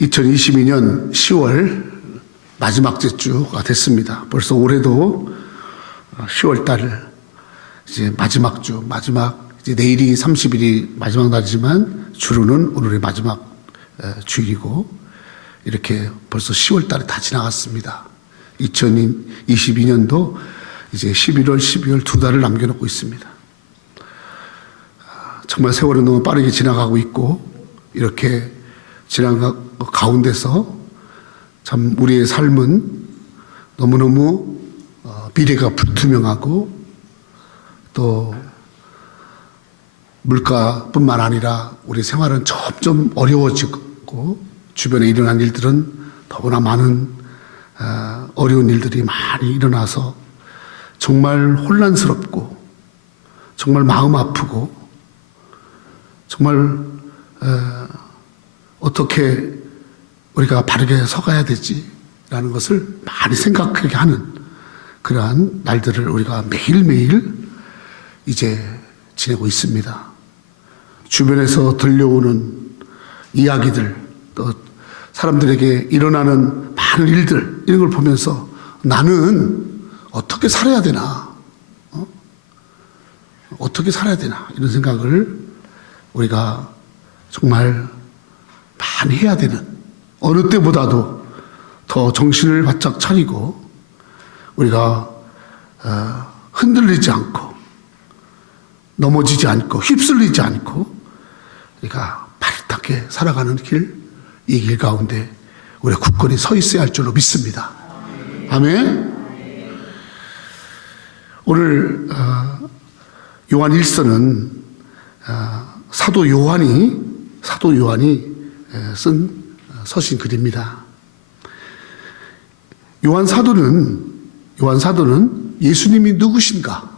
2022년 10월 마지막 주가 됐습니다. 벌써 올해도 10월 달 이제 마지막 주, 이제 내일이 30일이 마지막 날이지만 주로는 오늘이 마지막 주일이고 이렇게 벌써 10월 달이 다 지나갔습니다. 2022년도 이제 11월, 12월 두 달을 남겨놓고 있습니다. 정말 세월은 너무 빠르게 지나가고 있고 이렇게 지나가 가운데서 참 우리의 삶은 너무너무 미래가 불투명하고 또 물가뿐만 아니라 우리 생활은 점점 어려워지고 주변에 일어난 일들은 더구나 많은 어려운 일들이 많이 일어나서 정말 혼란스럽고 정말 마음 아프고 정말 어떻게 우리가 바르게 서가야 되지라는 것을 많이 생각하게 하는 그러한 날들을 우리가 매일매일 이제 지내고 있습니다. 주변에서 들려오는 이야기들 또 사람들에게 일어나는 많은 일들 이런 걸 보면서 나는 어떻게 살아야 되나 어떻게 살아야 되나 이런 생각을 우리가 정말 많이 해야 되는 어느 때보다도 더 정신을 바짝 차리고 우리가 흔들리지 않고 넘어지지 않고 휩쓸리지 않고 우리가 바르게 살아가는 이 길 가운데 우리가 굳건히 서 있어야 할 줄로 믿습니다. 아멘. 오늘 요한 1서는 사도 요한이 쓴 서신 글입니다. 요한 사도는 예수님이 누구신가?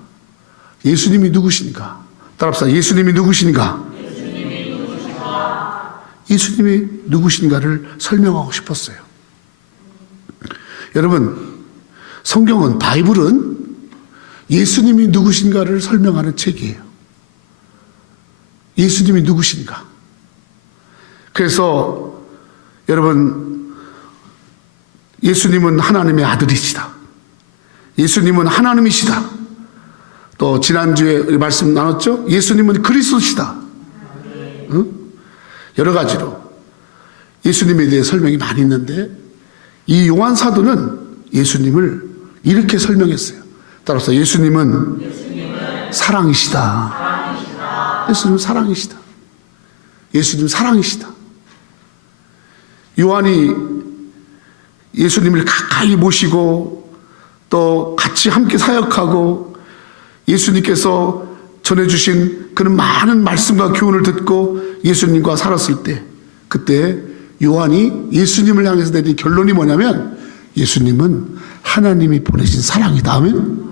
따라합시다. 예수님이 누구신가? 예수님이 누구신가를 설명하고 싶었어요. 여러분, 성경은 바이블은 예수님이 누구신가를 설명하는 책이에요. 예수님이 누구신가? 그래서 여러분, 예수님은 하나님의 아들이시다. 예수님은 하나님이시다. 또 지난주에 우리 말씀 나눴죠? 예수님은 그리스도시다. 응? 여러 가지로 예수님에 대해 설명이 많이 있는데 이 요한 사도는 예수님을 이렇게 설명했어요. 따라서 예수님은 사랑이시다. 예수님은 사랑이시다. 예수님 사랑이시다. 요한이 예수님을 가까이 모시고 또 같이 함께 사역하고 예수님께서 전해주신 그런 많은 말씀과 교훈을 듣고 예수님과 살았을 때 그때 요한이 예수님을 향해서 내린 결론이 뭐냐면 예수님은 하나님이 보내신 사랑이다. 아멘.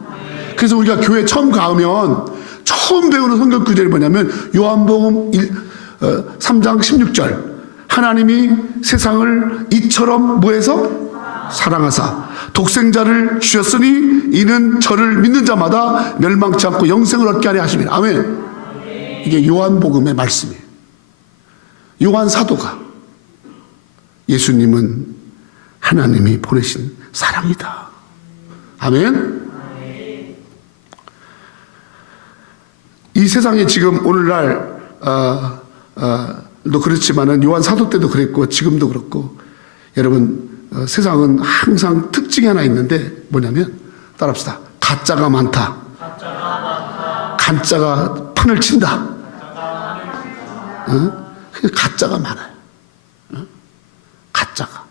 그래서 우리가 교회 처음 가면 처음 배우는 성경 구절이 뭐냐면 요한복음 3장 16절 하나님이 세상을 이처럼 뭐해서 사랑하사 독생자를 주셨으니 이는 저를 믿는 자마다 멸망치 않고 영생을 얻게 하려 하심이라. 아멘. 이게 요한복음의 말씀이에요. 요한 사도가 예수님은 하나님이 보내신 사랑이다. 아멘. 이 세상에 지금 오늘날 도 그렇지만은 요한 사도 때도 그랬고 지금도 그렇고 여러분 세상은 항상 특징이 하나 있는데 뭐냐면 따라합시다. 가짜가 많다. 간짜가 판을 친다. 가짜가 많아요. 가짜가.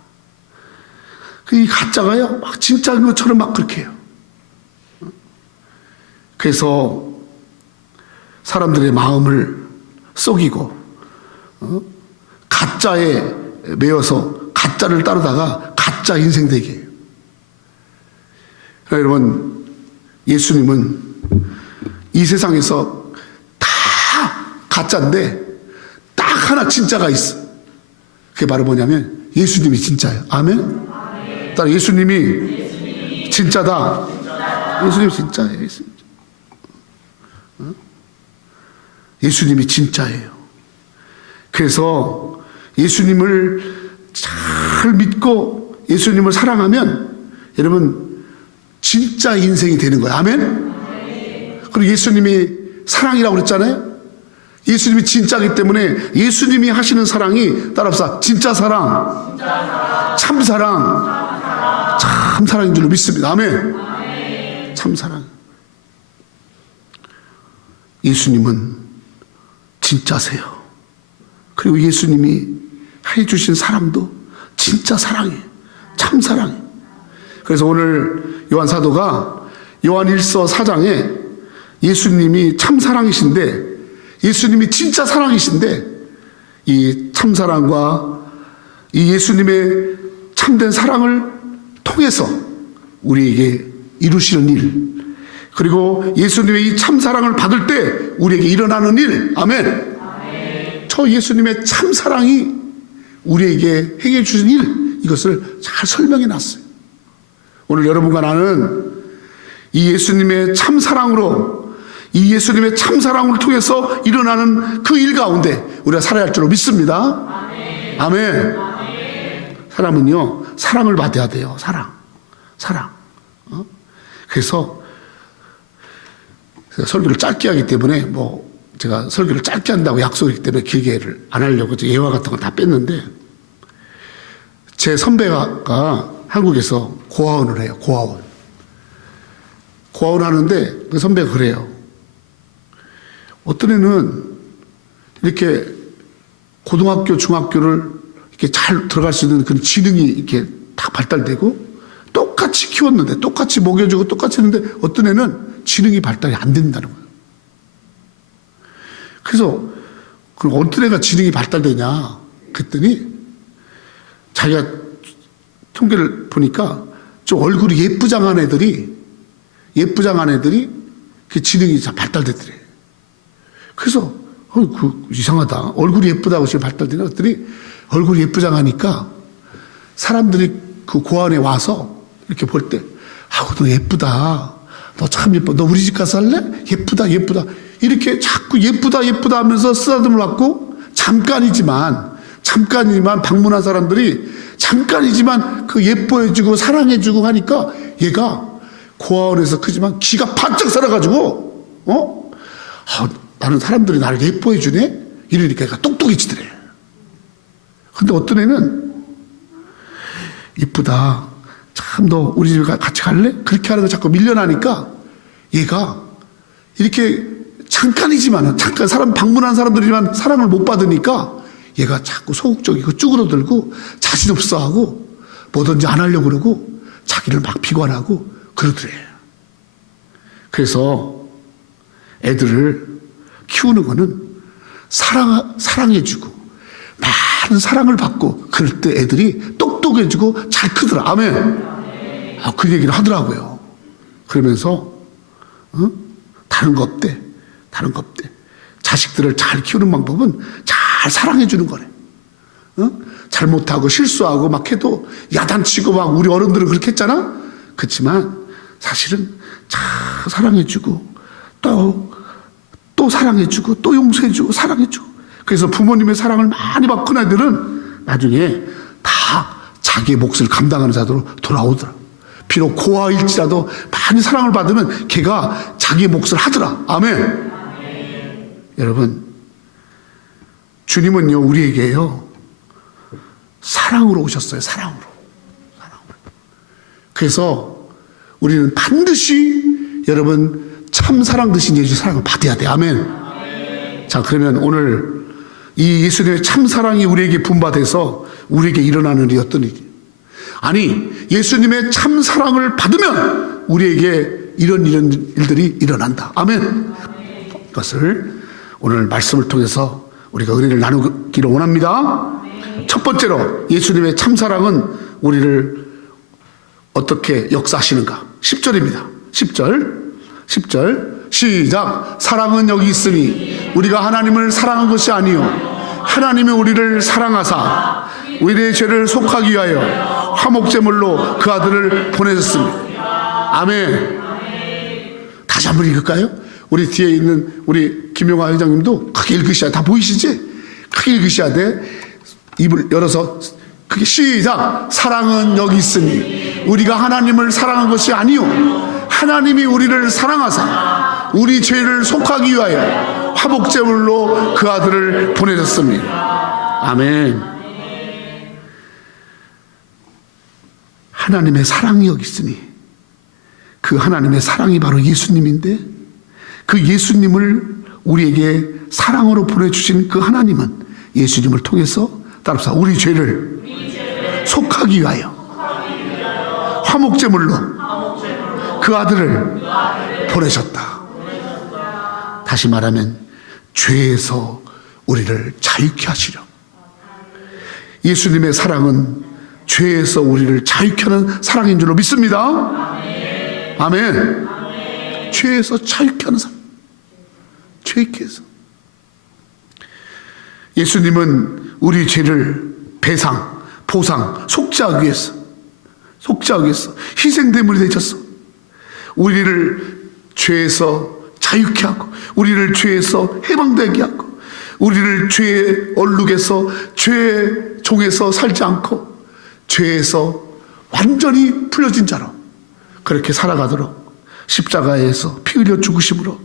이 가짜가요 막 진짜인 것처럼 막 그렇게 해요. 그래서 사람들의 마음을 속이고 가짜에 매여서 가짜를 따르다가 가짜 인생 되게 해요. 여러분 예수님은 이 세상에서 다 가짜인데 딱 하나 진짜가 있어. 그게 바로 뭐냐면 예수님이 진짜예요. 아멘. 따라 예수님이 진짜다. 예수님이 진짜예요. 예수님이 진짜예요. 그래서 예수님을 잘 믿고 예수님을 사랑하면 여러분 진짜 인생이 되는 거예요. 아멘? 그리고 예수님이 사랑이라고 그랬잖아요. 예수님이 진짜이기 때문에 예수님이 하시는 사랑이 따라합시다. 진짜 사랑, 참사랑, 참사랑인 줄로 믿습니다. 아멘. 참사랑. 예수님은 진짜세요. 그리고 예수님이 해주신 사랑도 진짜 사랑이에요. 참사랑이에요. 그래서 오늘 요한 사도가 요한 1서 4장에 예수님이 참사랑이신데, 예수님이 진짜 사랑이신데, 이 참사랑과 이 예수님의 참된 사랑을 통해서 우리에게 이루시는 일, 그리고 예수님의 이 참사랑을 받을 때 우리에게 일어나는 일. 아멘. 저 예수님의 참사랑이 우리에게 행해 주신 일, 이것을 잘 설명해 놨어요. 오늘 여러분과 나는 이 예수님의 참사랑으로, 이 예수님의 참사랑을 통해서 일어나는 그 일 가운데 우리가 살아야 할 줄로 믿습니다. 아멘. 사람은요, 사랑을 받아야 돼요. 사랑. 그래서 설교를 짧게 하기 때문에 제가 설교를 짧게 한다고 약속이기 때문에 길게를 안 하려고 예화 같은 거 다 뺐는데, 제 선배가 한국에서 고아원을 해요. 고아원 하는데 그 선배가 그래요. 어떤 애는 이렇게 고등학교, 중학교를 이렇게 잘 들어갈 수 있는 그런 지능이 이렇게 다 발달되고 똑같이 키웠는데, 똑같이 먹여주고 똑같이 했는데 어떤 애는 지능이 발달이 안 된다는 거예요. 그래서 그럼 어떤 애가 지능이 발달되냐 그랬더니 자기가 통계를 보니까 좀 얼굴이 예쁘장한 애들이 그 지능이 잘 발달됐더래. 그래서 이상하다. 얼굴이 예쁘다고 지금 발달되나 그랬더니 얼굴이 예쁘장하니까 사람들이 그 고아원에 와서 이렇게 볼 때, 너 예쁘다. 너 참 예뻐. 너 우리 집 가서 살래? 예쁘다. 이렇게 자꾸 예쁘다 하면서 쓰다듬을 받고 잠깐이지만 방문한 사람들이 잠깐이지만 그 예뻐해주고 사랑해주고 하니까 얘가 고아원에서 크지만 기가 반짝 살아가지고 나는 사람들이 나를 예뻐해주네? 이러니까 얘가 똑똑해지더래. 근데 어떤 애는 이쁘다. 참 너 우리 집에 같이 갈래? 그렇게 하는 거 자꾸 밀려나니까 얘가 이렇게 잠깐 사람 방문한 사람들이지만 사랑을 못 받으니까 얘가 자꾸 소극적이고 쭈그러들고 자신 없어하고 뭐든지 안 하려고 그러고 자기를 막 비관하고 그러더래. 그래서 애들을 키우는 거는 사랑해주고 많은 사랑을 받고 그럴 때 애들이 똑똑해지고 잘 크더라. 아멘. 그 얘기를 하더라고요. 그러면서 다른 거 없대. 자식들을 잘 키우는 방법은 잘 사랑해주는 거래. 잘못하고 실수하고 막 해도 야단치고 막 우리 어른들은 그렇게 했잖아. 그렇지만 사실은 잘 사랑해주고 또 사랑해주고 또 용서해주고 사랑해주고. 그래서 부모님의 사랑을 많이 받고 큰 아이들은 나중에 다 자기의 몫을 감당하는 자들로 돌아오더라. 비록 고아일지라도 많이 사랑을 받으면 걔가 자기의 몫을 하더라. 아멘. 여러분, 주님은요 우리에게요 사랑으로 오셨어요. 사랑으로. 그래서 우리는 반드시 여러분 참사랑 드신 예수의 사랑을 받아야 돼. 아멘. 자, 그러면 오늘 이 예수님의 참사랑이 우리에게 분바돼서 우리에게 일어나는 일이 어떤 일이에요? 아니, 예수님의 참사랑을 받으면 우리에게 이런 일들이 일어난다. 아멘. 그것을 오늘 말씀을 통해서 우리가 은혜를 나누기를 원합니다. 첫 번째로 예수님의 참사랑은 우리를 어떻게 역사하시는가? 10절입니다. 10절 시작. 사랑은 여기 있으니 우리가 하나님을 사랑한 것이 아니요 하나님이 우리를 사랑하사 우리의 죄를 속하기 위하여 화목제물로 그 아들을 보내셨습니다. 아멘. 다시 한번 읽을까요? 우리 뒤에 있는 우리 김용화 회장님도 크게 읽으셔야 다 보이시지? 크게 읽으셔야 돼. 입을 열어서 그게 시작. 사랑은 여기 있으니 우리가 하나님을 사랑한 것이 아니요 하나님이 우리를 사랑하사 우리 죄를 속하기 위하여 화목제물로 그 아들을 보내셨습니다. 아멘. 하나님의 사랑이 여기 있으니 그 하나님의 사랑이 바로 예수님인데, 그 예수님을 우리에게 사랑으로 보내주신 그 하나님은 예수님을 통해서 따라서 우리 죄를 속하기 위하여 화목제물로 그 아들을 보내셨다. 다시 말하면 죄에서 우리를 자유케 하시려. 예수님의 사랑은 죄에서 우리를 자유케 하는 사랑인 줄로 믿습니다. 아멘. 죄에서 자유케 하는 사랑. 자유케 해서. 예수님은 우리 죄를 배상, 보상, 속죄하기 위해서 희생대물이 되셨어. 우리를 죄에서 자유케 하고, 우리를 죄에서 해방되게 하고, 우리를 죄의 얼룩에서, 죄의 종에서 살지 않고 죄에서 완전히 풀려진 자로 그렇게 살아가도록 십자가에서 피 흘려 죽으심으로,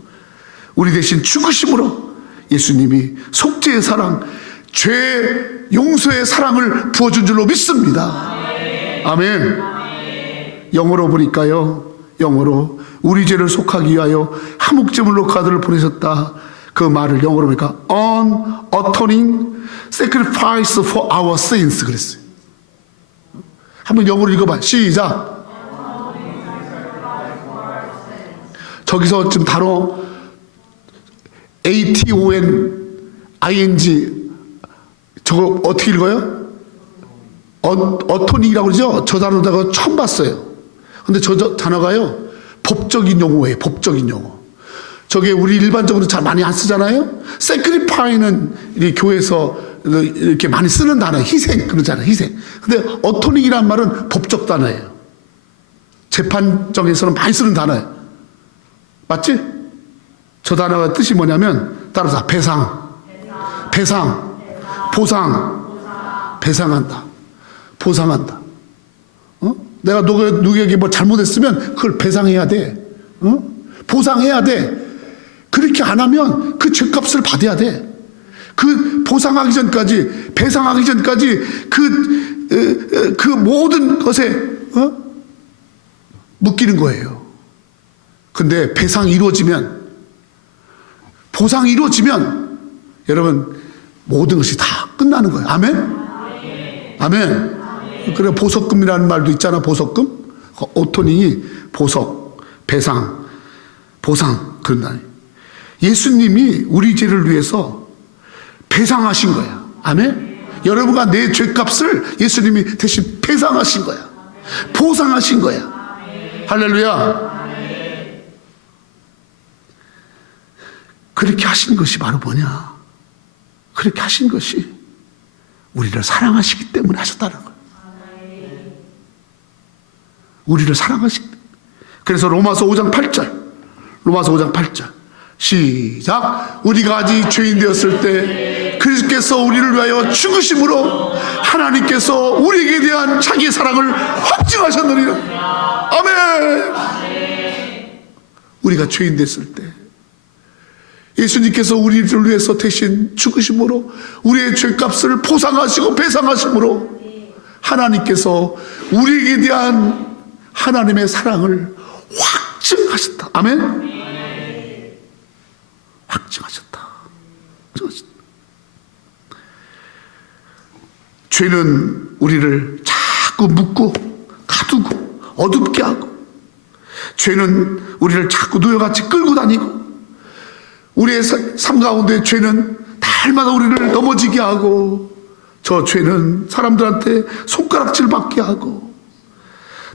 우리 대신 죽으심으로 예수님이 속죄의 사랑, 죄 용서의 사랑을 부어준 줄로 믿습니다. 아멘. 영어로 보니까요, 영어로 우리 죄를 속하기 위하여 화목제물로 그 아들을 보내셨다. 그 말을 영어로 보니까 An atoning sacrifice for our sins 그랬어요. 한번 영어로 읽어봐. 시작. 저기서 지금 단어 ATONING 저거 어떻게 읽어요? 어토닝이라고 그러죠? 저 단어다가 처음 봤어요. 근데 저 단어가요, 법적인 용어예요. 법적인 용어. 저게 우리 일반적으로 잘 많이 안 쓰잖아요. sacrifice는 이 교회에서 이렇게 많이 쓰는 단어, 희생 그러잖아요. 희생. 근데 어토닝이란 말은 법적 단어예요. 재판정에서는 많이 쓰는 단어예요. 맞지? 저 단어가 뜻이 뭐냐면 따라서 배상, 보상, 배상한다, 보상한다. 내가 누구에게 뭐 잘못했으면 그걸 배상해야 돼. 보상해야 돼. 그렇게 안 하면 그 죄값을 받아야 돼. 그 보상하기 전까지, 배상하기 전까지 그 모든 것에 묶이는 거예요. 근데 배상이 이루어지면, 보상이 이루어지면 여러분 모든 것이 다 끝나는 거예요. 아멘? 아멘. 그래, 보석금이라는 말도 있잖아. 보석금. 오토닝이 보석, 배상, 보상 그런다. 예수님이 우리 죄를 위해서 배상하신 거야. 아멘. 여러분과 내 죄값을 예수님이 대신 배상하신 거야. 보상하신 거야. 할렐루야. 그렇게 하신 것이 바로 뭐냐? 그렇게 하신 것이 우리를 사랑하시기 때문에 하셨다는 거예요. 우리를 사랑하시기 때문에. 그래서 로마서 5장 8절 시작. 우리가 아직 죄인 되었을 때 그리스도께서 우리를 위하여 죽으심으로 하나님께서 우리에게 대한 자기의 사랑을 확증하셨느니라. 아멘. 우리가 죄인 됐을 때 예수님께서 우리를 위해서 대신 죽으심으로 우리의 죄값을 보상하시고 배상하심으로 하나님께서 우리에게 대한 하나님의 사랑을 확증하셨다. 아멘. 확증하셨다. 죄는 우리를 자꾸 묶고 가두고 어둡게 하고, 죄는 우리를 자꾸 누여같이 끌고 다니고, 우리의 삶 가운데 죄는 날마다 우리를 넘어지게 하고, 저 죄는 사람들한테 손가락질 받게 하고,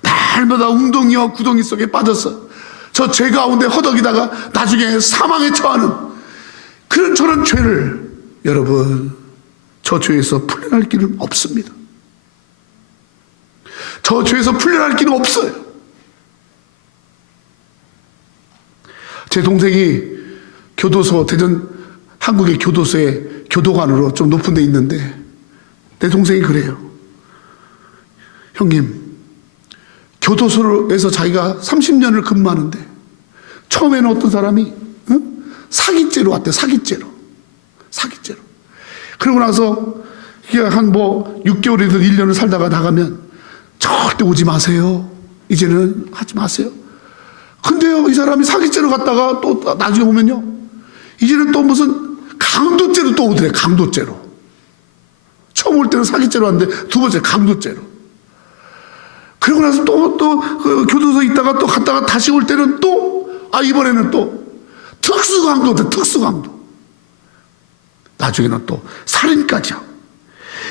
날마다 웅덩이와 구덩이 속에 빠져서 저 죄 가운데 허덕이다가 나중에 사망에 처하는 그런 저런 죄를, 여러분, 저 죄에서 풀려날 길은 없습니다. 저 죄에서 풀려날 길은 없어요. 제 동생이 교도소, 대전 한국의 교도소에 교도관으로 좀 높은 데 있는데, 내 동생이 그래요. 형님, 교도소에서 자기가 30년을 근무하는데 처음에는 어떤 사람이 사기죄로 왔대. 사기죄로. 그러고 나서 이게 한 6개월이든 1년을 살다가 나가면 절대 오지 마세요. 이제는 하지 마세요. 근데요, 이 사람이 사기죄로 갔다가 또 나중에 오면요, 이제는 또 무슨 강도죄로 또 오더래. 강도죄로. 처음 올 때는 사기죄로 왔는데 두 번째 강도죄로. 그러고 나서 또 그 교도소에 있다가 또 갔다가 다시 올 때는 이번에는 또 특수강도다. 특수강도. 나중에는 또 살인까지요.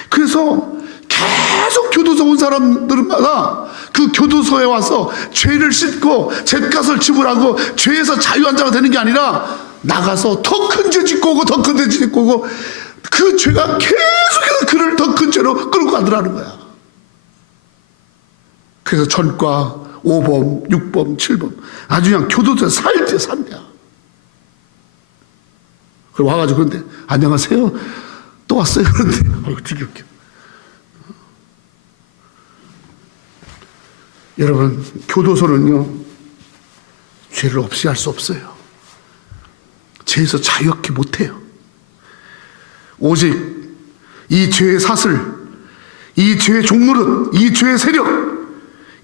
그래서 계속 교도소 온 사람들마다 그 교도소에 와서 죄를 씻고 죗값을 지불하고 죄에서 자유한자가 되는 게 아니라 나가서 더 큰 죄 짓고 오고 더 큰 죄 짓고 오고 그 죄가 계속해서 그를 더 큰 죄로 끌고 가더라는 거야. 그래서 전과 5범, 6범, 7범 아주 그냥 교도소에 산대야. 그리고 와가지고 그런데 안녕하세요. 또 왔어요. 그런데 되게 웃겨. 여러분, 교도소는요, 죄를 없이 할 수 없어요. 죄에서 자유롭게 못해요. 오직 이 죄의 사슬, 이 죄의 종노릇, 이 죄의 세력,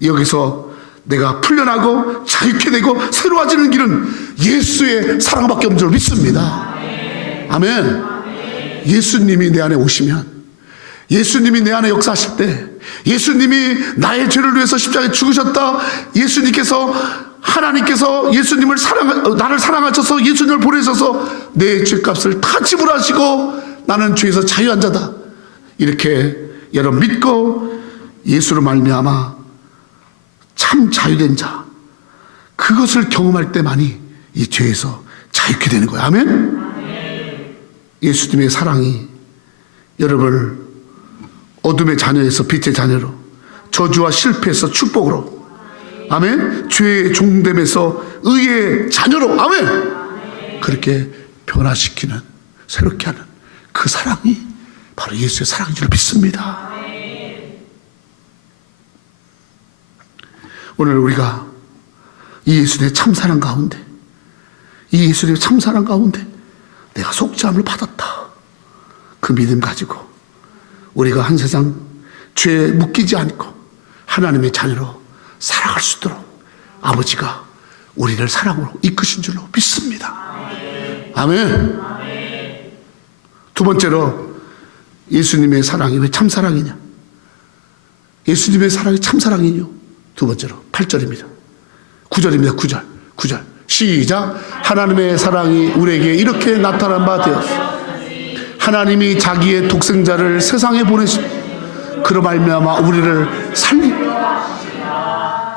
여기서 내가 풀려나고 자유케 되고 새로워지는 길은 예수의 사랑밖에 없는 줄 믿습니다. 아멘. 예수님이 내 안에 오시면, 예수님이 내 안에 역사하실 때, 예수님이 나의 죄를 위해서 십자가에 죽으셨다, 하나님께서 예수님을 나를 사랑하셔서 예수님을 보내셔서 내 죄값을 다 지불하시고 나는 죄에서 자유한 자다, 이렇게 여러분 믿고 예수로 말미암아 참 자유된 자, 그것을 경험할 때만이 이 죄에서 자유케 되는 거예요. 아멘. 예수님의 사랑이 여러분을 어둠의 자녀에서 빛의 자녀로, 저주와 실패에서 축복으로, 아멘, 죄의 종됨에서 의의 자녀로, 아멘, 그렇게 변화시키는, 새롭게 하는 그 사랑이 바로 예수의 사랑인 줄 믿습니다. 오늘 우리가 이 예수님의 참사랑 가운데, 이 예수님의 참사랑 가운데 내가 속죄함을 받았다, 그 믿음 가지고 우리가 한 세상 죄에 묶이지 않고 하나님의 자녀로 살아갈 수 있도록 아버지가 우리를 사랑으로 이끄신 줄로 믿습니다. 아멘. 두 번째로, 예수님의 사랑이 왜 참사랑이냐? 예수님의 사랑이 참사랑이뇨. 두 번째로 8절입니다. 9절입니다. 9절. 시작. 하나님의 사랑이 우리에게 이렇게 나타난 바 되었어. 하나님이 자기의 독생자를 세상에 보내시고 그로 말미암아 우리를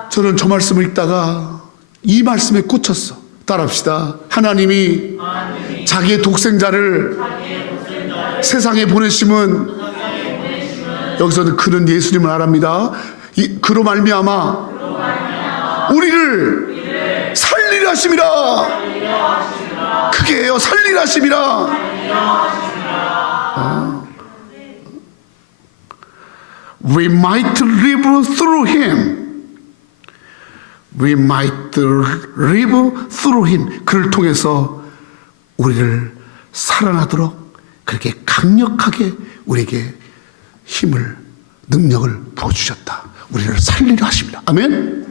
저는 저 말씀을 읽다가 이 말씀에 꽂혔어. 따라합시다. 하나님이 자기의 독생자를 세상에 보내심은, 여기서는 그는 예수님을 말합니다. 그로 말미암아 우리를 살리려 하심이라. 그게요, 살리려 하심이라. We might live through him. We might live through him. 그를 통해서 우리를 살아나도록 그렇게 강력하게 우리에게 힘을, 능력을 부어주셨다. 우리를 살리려 하십니다. 아멘.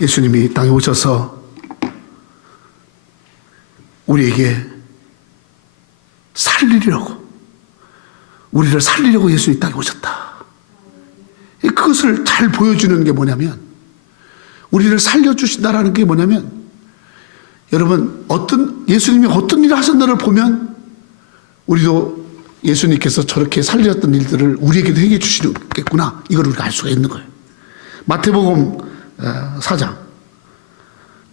예수님이 이 땅에 오셔서 우리에게 우리를 살리려고 예수님이 이 땅에 오셨다. 그것을 잘 보여주는 게 뭐냐면, 우리를 살려주신다라는 게 뭐냐면, 여러분, 예수님이 어떤 일을 하셨나를 보면 우리도 예수님께서 저렇게 살리셨던 일들을 우리에게도 행해 주시겠구나, 이걸 우리가 알 수가 있는 거예요. 마태복음 4장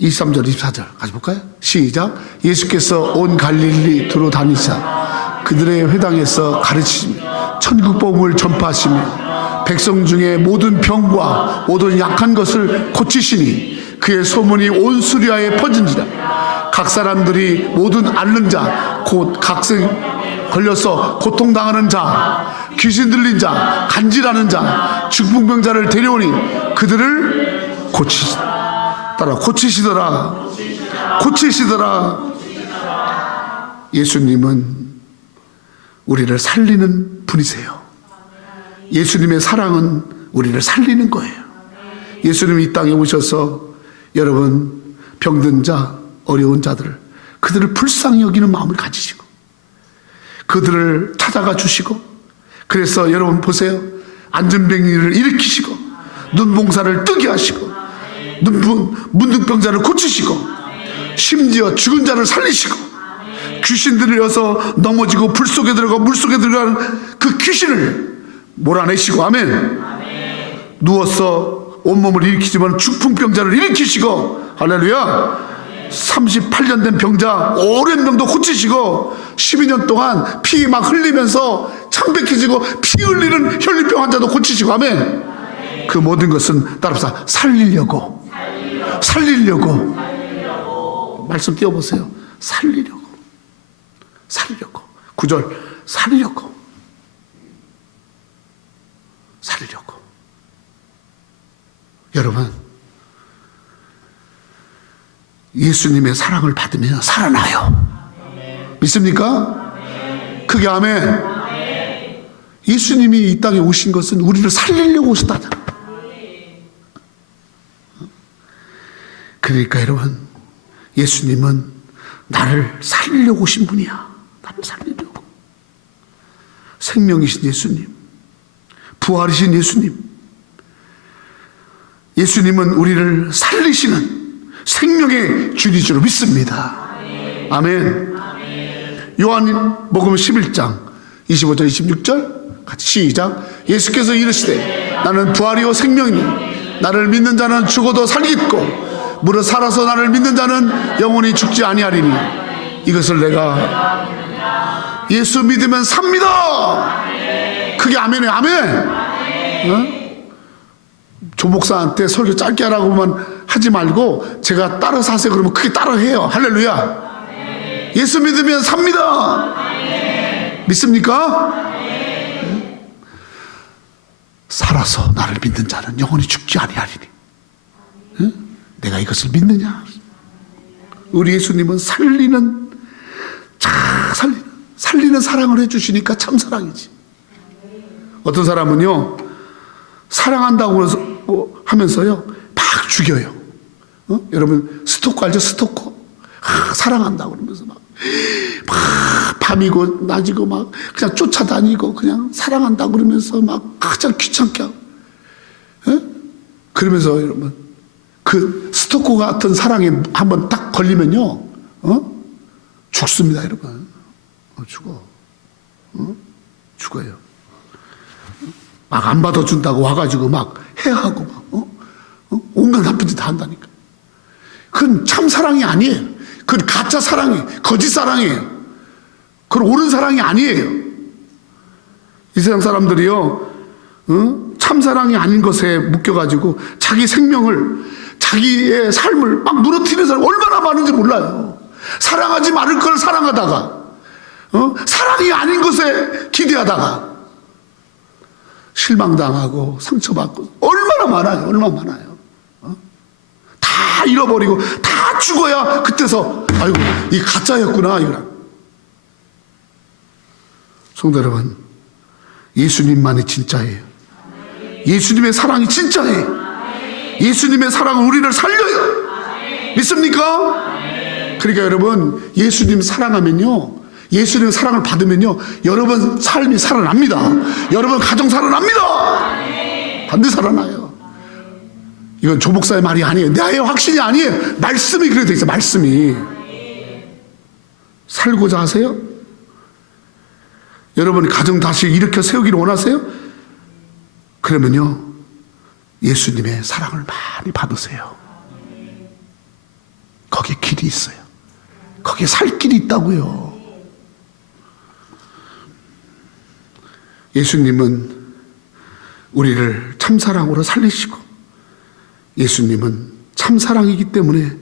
23절 24절 같이 볼까요? 시작. 예수께서 온 갈릴리 두루 다니사 그들의 회당에서 가르치시며 천국복음을 전파하시며 백성 중에 모든 병과 모든 약한 것을 고치시니 그의 소문이 온 수리아에 퍼진지라. 각 사람들이 모든 앓는 자 곧 각성 걸려서 고통당하는 자, 귀신 들린 자, 간질하는 자, 중풍병자를 데려오니 그들을 고치시더라. 예수님은 우리를 살리는 분이세요. 예수님의 사랑은 우리를 살리는 거예요. 예수님이 이 땅에 오셔서 여러분 병든 자, 어려운 자들, 그들을 불쌍히 여기는 마음을 가지시고 그들을 찾아가 주시고, 그래서 여러분 보세요. 안전병리를 일으키시고 눈봉사를 뜨게 하시고 문둥병자를 고치시고 심지어 죽은 자를 살리시고 귀신 들려서 넘어지고 불 속에 들어가 물 속에 들어가는 그 귀신을 몰아내시고, 아멘. 누워서 온몸을 일으키지만 중풍병자를 일으키시고, 할렐루야. 38년 된 병자 오랜 병도 고치시고 12년 동안 피 막 흘리면서 창백해지고 피 흘리는 혈류병 환자도 고치시고, 아멘. 그 모든 것은 따라서 살리려고. 말씀 띄워보세요. 살리려고. 9절 살리려고. 여러분, 예수님의 사랑을 받으면 살아나요. 믿습니까? 그게 아멘. 예수님이 이 땅에 오신 것은 우리를 살리려고 오셨다잖아요. 그러니까 여러분, 예수님은 나를 살리려고 오신 분이야. 나를 살리려고. 생명이신 예수님, 부활이신 예수님, 예수님은 우리를 살리시는 생명의 주리주로 믿습니다. 아멘. 요한복음 11장 25절 26절 같이 시작. 예수께서 이르시되 나는 부활이요 생명이니 나를 믿는 자는 죽어도 살겠고 무릇 살아서 나를 믿는 자는 영원히 죽지 아니하리니 이것을 내가 예수 믿으면 삽니다. 그게 아멘이에요. 아멘. 어? 조목사한테 설교 짧게 하라고만 하지 말고 제가 따라서 하세요 그러면 그게 따라 해요. 할렐루야. 예수 믿으면 삽니다. 믿습니까? 살아서 나를 믿는 자는 영원히 죽지 아니하리니. 내가 이것을 믿느냐? 우리 예수님은 살리는 사랑을 해주시니까 참 사랑이지. 어떤 사람은요, 사랑한다고 하면서요 막 죽여요. 여러분 스토커 알죠? 스토커. 사랑한다고 그러면서 막 밤이고 낮이고 막 그냥 쫓아다니고 그냥 사랑한다고 그러면서 막 가장 귀찮게 하고. 그러면서 여러분 그 스토커 같은 사랑에 한번 딱 걸리면요 죽습니다. 여러분 죽어요. 막 안 받아준다고 와가지고 막 해하고 막 온갖 나쁜 짓 다 한다니까. 그건 참 사랑이 아니에요. 그건 가짜 사랑이에요. 거짓 사랑이에요. 그건 옳은 사랑이 아니에요. 이 세상 사람들이요 참 사랑이 아닌 것에 묶여가지고 자기 생명을, 자기의 삶을 막 무너뜨리는 사람 얼마나 많은지 몰라요. 사랑하지 말을 걸 사랑하다가 사랑이 아닌 것에 기대하다가 실망당하고 상처받고 얼마나 많아요. 다 잃어버리고 다 죽어야 그때서 아이고 이 가짜였구나. 이거랑 성도 여러분, 예수님만이 진짜예요. 예수님의 사랑이 진짜예요. 예수님의 사랑은 우리를 살려요. 믿습니까? 그러니까 여러분, 예수님 사랑하면요, 예수님의 사랑을 받으면요 여러분 삶이 살아납니다. 여러분 가정 살아납니다. 반드시 살아나요. 이건 조목사의 말이 아니에요. 나의 확신이 아니에요. 말씀이 그렇게 돼 있어요. 말씀이. 살고자 하세요? 여러분이 가정 다시 일으켜 세우기를 원하세요? 그러면요 예수님의 사랑을 많이 받으세요. 거기에 길이 있어요. 거기에 살 길이 있다고요. 예수님은 우리를 참사랑으로 살리시고, 예수님은 참사랑이기 때문에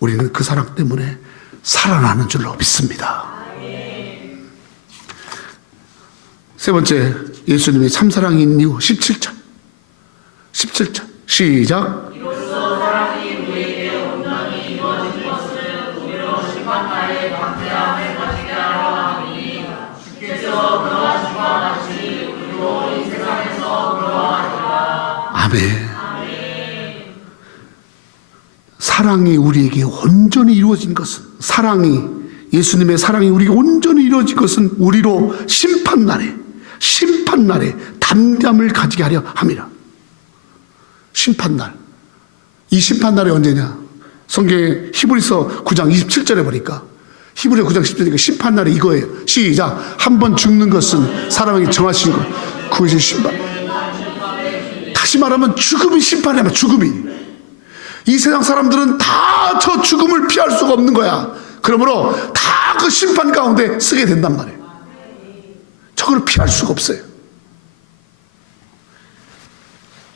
우리는 그 사랑 때문에 살아나는 줄로 믿습니다. 세 번째, 예수님의 참사랑인 이유 17절. 시작. 아멘. 사랑이 우리에게 온전히 이루어진 것은, 예수님의 사랑이 우리에게 온전히 이루어진 것은 우리로 심판날에 담대함을 가지게 하려 함이라. 심판날. 이 심판날이 언제냐? 성경에 히브리서 9장 27절에 보니까, 히브리서 9장 10절이니까 심판날이 이거예요. 시작. 한 번 죽는 것은 사람에게 정하신 것, 그것이 심판. 다시 말하면 죽음이 심판이야. 죽음이. 이 세상 사람들은 다 저 죽음을 피할 수가 없는 거야. 그러므로 다 그 심판 가운데 쓰게 된단 말이에요. 저걸 피할 수가 없어요.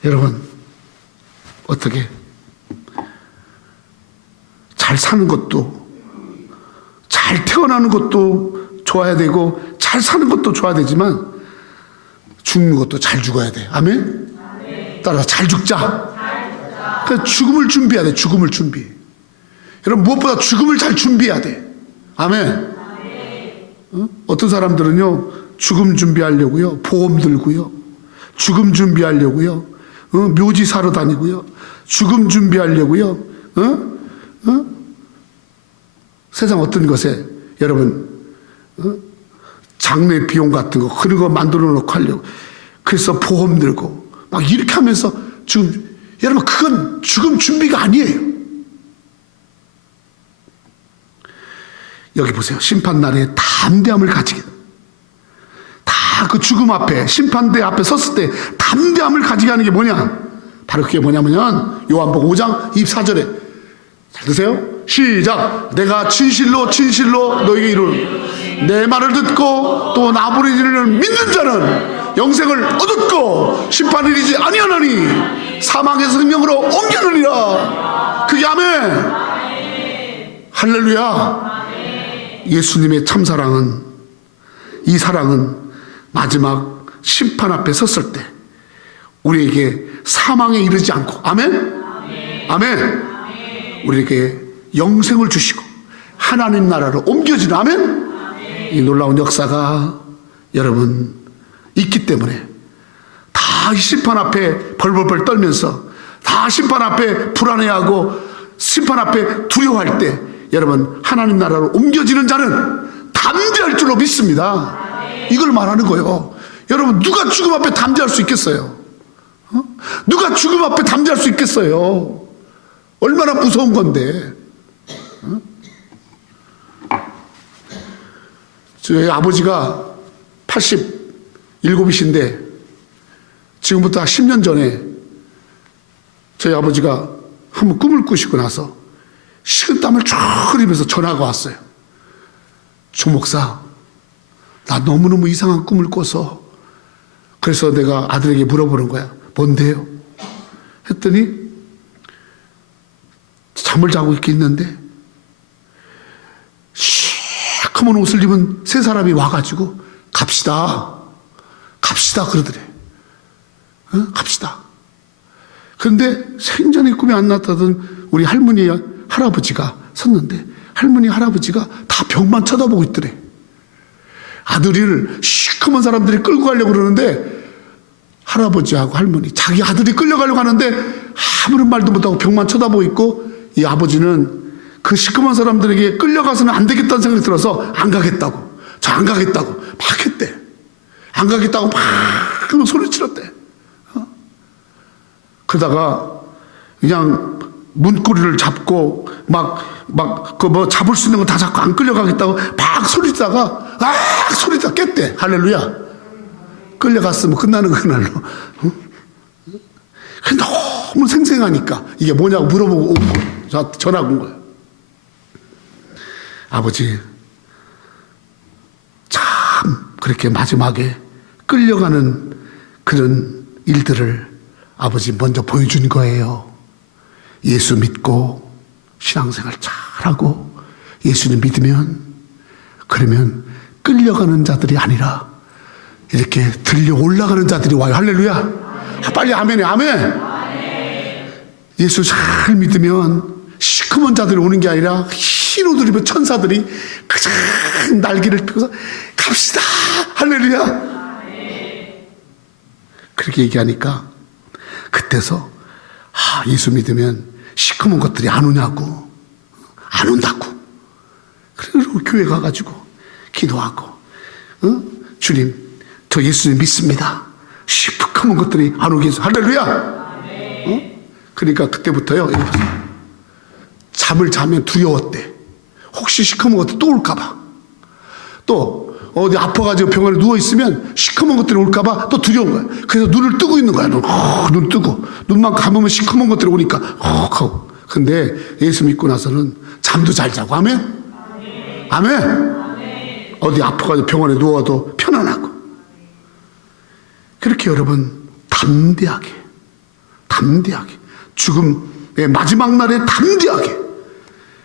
여러분, 어떻게 잘 사는 것도, 잘 태어나는 것도 좋아야 되고, 잘 사는 것도 좋아야 되지만 죽는 것도 잘 죽어야 돼. 아멘? 따라서 잘 죽자. 그러니까 죽음을 준비해야 돼. 죽음을 준비. 여러분, 무엇보다 죽음을 잘 준비해야 돼. 아멘. 어떤 사람들은요, 죽음 준비하려고요, 보험 들고요, 죽음 준비하려고요, 묘지 사러 다니고요, 죽음 준비하려고요, 세상 어떤 것에 여러분 장례 비용 같은 거 그런 거 만들어 놓고 하려고, 그래서 보험 들고 막 이렇게 하면서 지금, 여러분, 그건 죽음 준비가 아니에요. 여기 보세요. 심판날에 담대함을 가지게, 다 그 죽음 앞에, 심판대 앞에 섰을 때 담대함을 가지게 하는 게 뭐냐? 바로 그게 뭐냐면 요한복음 5장 24절에, 잘 드세요. 시작. 내가 진실로 너에게 이르노니 내 말을 듣고 또 나 보낸 이를 믿는 자는 영생을 얻었고 심판을 이르지 아니하나니 사망에서 생명으로 옮기느니라. 그게 아멘. 할렐루야. 예수님의 참사랑은, 이 사랑은 마지막 심판 앞에 섰을 때 우리에게 사망에 이르지 않고, 아멘? 아멘. 우리에게 영생을 주시고 하나님 나라로 옮겨지는, 아멘? 이 놀라운 역사가 여러분 있기 때문에 다 심판 앞에 벌벌벌 떨면서, 다 심판 앞에 불안해하고 심판 앞에 두려워할 때 여러분 하나님 나라로 옮겨지는 자는 담대할 줄로 믿습니다. 이걸 말하는 거예요. 여러분, 누가 죽음 앞에 담대할 수 있겠어요? 누가 죽음 앞에 담대할 수 있겠어요? 얼마나 무서운 건데. 저희 아버지가 87이신데 지금부터 10년 전에 저희 아버지가 한번 꿈을 꾸시고 나서 식은땀을 쭉 흘리면서 전화가 왔어요. 조 목사, 나 너무너무 이상한 꿈을 꿔서, 그래서 내가 아들에게 물어보는 거야. 뭔데요? 했더니 잠을 자고 있는데 시커먼 옷을 입은 세 사람이 와가지고 갑시다 그러더래. 갑시다. 그런데 생전에 꿈에 안 나타던 우리 할머니 할아버지가 섰는데, 할머니 할아버지가 다 벽만 쳐다보고 있더래. 아들을 시커먼 사람들이 끌고 가려고 그러는데 할아버지하고 할머니, 자기 아들이 끌려가려고 하는데 아무런 말도 못하고 벽만 쳐다보고 있고, 이 아버지는 그 시커먼 사람들에게 끌려가서는 안 되겠다는 생각이 들어서 안 가겠다고, 저 안 가겠다고 막 했대. 안 가겠다고 막 소리 치렀대. 그러다가 그냥 문고리를 잡고 막 잡을 수 있는 거 다 잡고 안 끌려가겠다고 막 소리다가 소리다 깼대. 할렐루야. 끌려갔으면 끝나는 그날로. 너무 생생하니까 이게 뭐냐고 물어보고 전화가 온 거야. 아버지, 참 그렇게 마지막에 끌려가는 그런 일들을 아버지 먼저 보여준 거예요. 예수 믿고 신앙생활 잘하고 예수님 믿으면, 그러면 끌려가는 자들이 아니라 이렇게 들려 올라가는 자들이 와요. 할렐루야. 빨리 아멘해. 아멘. 예수 잘 믿으면 시커먼 자들이 오는 게 아니라 흰 옷을 입은 천사들이 가장 날개를 펴서 갑시다. 할렐루야. 그렇게 얘기하니까 그때서 예수 믿으면 시커먼 것들이 안 오냐고, 안 온다고. 그리고 교회 가가지고 기도하고, 주님 저 예수님 믿습니다. 시커먼 것들이 안 오게 해서. 할렐루야. 그러니까 그때부터요, 잠을 자면 두려웠대. 혹시 시커먼 것들 또 올까봐. 또 어디 아파가지고 병원에 누워있으면 시커먼 것들이 올까봐 또 두려운 거야. 그래서 눈을 뜨고 있는 거야. 눈 뜨고. 눈만 감으면 시커먼 것들이 오니까 하고. 근데 예수 믿고 나서는 잠도 잘 자고. 아멘? 아멘? 어디 아파가지고 병원에 누워도 편안하고. 그렇게 여러분 담대하게 죽음의 마지막 날에 담대하게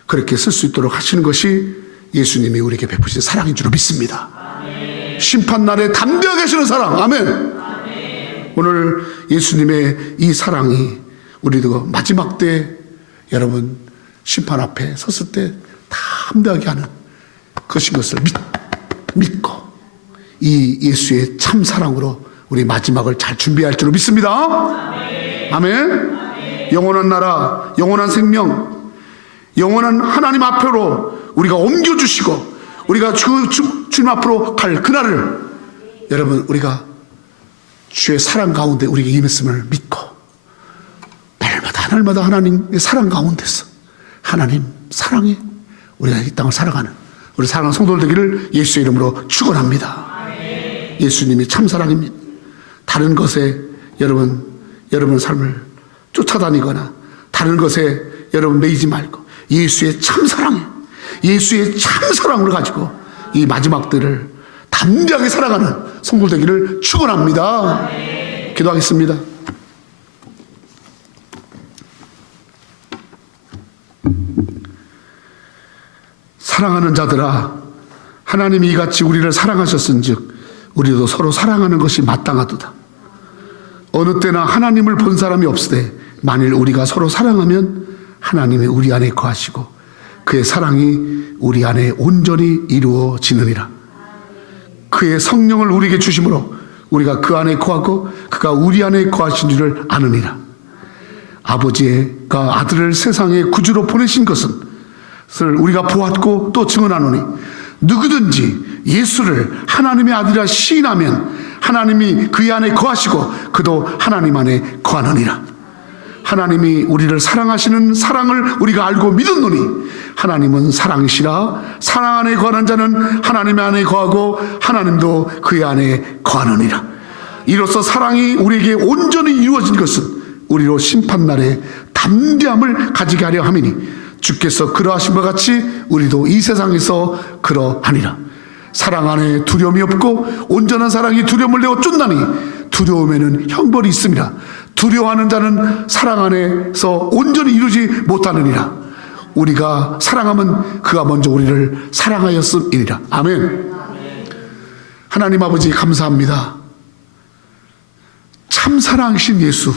그렇게 쓸 수 있도록 하시는 것이 예수님이 우리에게 베푸신 사랑인 줄로 믿습니다. 아멘. 심판날에 담대하게 하시는 사랑. 아멘. 아멘. 오늘 예수님의 이 사랑이 우리도 마지막 때 여러분 심판 앞에 섰을 때 담대하게 하는 것인 것을 믿고 이 예수의 참 사랑으로 우리 마지막을 잘 준비할 줄로 믿습니다. 아멘. 아멘. 아멘. 영원한 나라, 영원한 생명, 영원한 하나님 앞으로 우리가 옮겨주시고 우리가 주님 앞으로 갈 그날을 여러분 우리가 주의 사랑 가운데 우리에게 임했음을 믿고 날마다 하나님의 사랑 가운데서 하나님 사랑에 우리가 이 땅을 살아가는 우리 사랑하는 성도들 되기를 예수의 이름으로 축원합니다. 예수님이 참 사랑입니다. 다른 것에 여러분 삶을 쫓아다니거나 다른 것에 여러분 매이지 말고 예수의 참 사랑에 예수의 참 사랑을 가지고 이 마지막 때를 담대하게 살아가는 성도 되기를 축원합니다. 기도하겠습니다. 사랑하는 자들아, 하나님이 이같이 우리를 사랑하셨은즉 우리도 서로 사랑하는 것이 마땅하도다. 어느 때나 하나님을 본 사람이 없으되 만일 우리가 서로 사랑하면 하나님이 우리 안에 거하시고 그의 사랑이 우리 안에 온전히 이루어지느니라. 그의 성령을 우리에게 주심으로 우리가 그 안에 거하고 그가 우리 안에 거하신 줄을 아느니라. 아버지가 아들을 세상에 구주로 보내신 것을 우리가 보았고 또 증언하노니 누구든지 예수를 하나님의 아들이라 시인하면 하나님이 그의 안에 거하시고 그도 하나님 안에 거하느니라. 하나님이 우리를 사랑하시는 사랑을 우리가 알고 믿었노니 하나님은 사랑이시라. 사랑 안에 거하는 자는 하나님 안에 거하고 하나님도 그의 안에 거하느니라. 이로써 사랑이 우리에게 온전히 이루어진 것은 우리로 심판날에 담대함을 가지게 하려 함이니 주께서 그러하신 것 같이 우리도 이 세상에서 그러하니라. 사랑 안에 두려움이 없고 온전한 사랑이 두려움을 내어 쫓나니 두려움에는 형벌이 있습니다. 두려워하는 자는 사랑 안에서 온전히 이루지 못하느니라. 우리가 사랑하면 그가 먼저 우리를 사랑하였음이니라. 아멘. 하나님 아버지 감사합니다. 참 사랑이신 예수,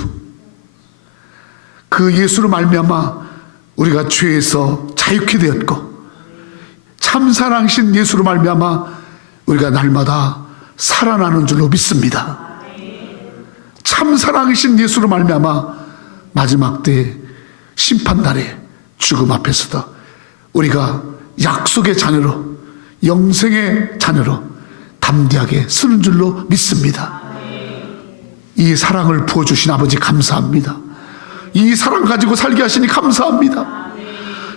그 예수로 말미암아 우리가 죄에서 자유케 되었고 참 사랑이신 예수로 말미암아 우리가 날마다 살아나는 줄로 믿습니다. 참 사랑이신 예수로 말미암아 마지막 때 심판날에 죽음 앞에서도 우리가 약속의 자녀로 영생의 자녀로 담대하게 서는 줄로 믿습니다. 이 사랑을 부어주신 아버지 감사합니다. 이 사랑 가지고 살게 하시니 감사합니다.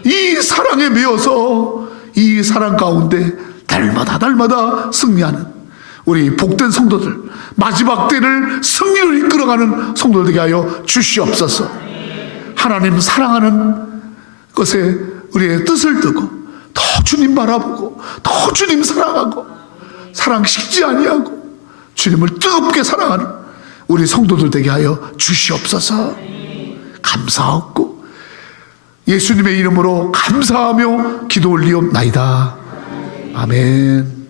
이 사랑에 매여서 이 사랑 가운데 날마다 승리하는 우리 복된 성도들, 마지막 때를 승리를 이끌어가는 성도들 되게 하여 주시옵소서. 하나님 사랑하는 것에 우리의 뜻을 두고 더 주님 바라보고 더 주님 사랑하고 사랑 식지 아니하고 주님을 뜨겁게 사랑하는 우리 성도들 되게 하여 주시옵소서. 감사하고 예수님의 이름으로 감사하며 기도 올리옵나이다. 아멘.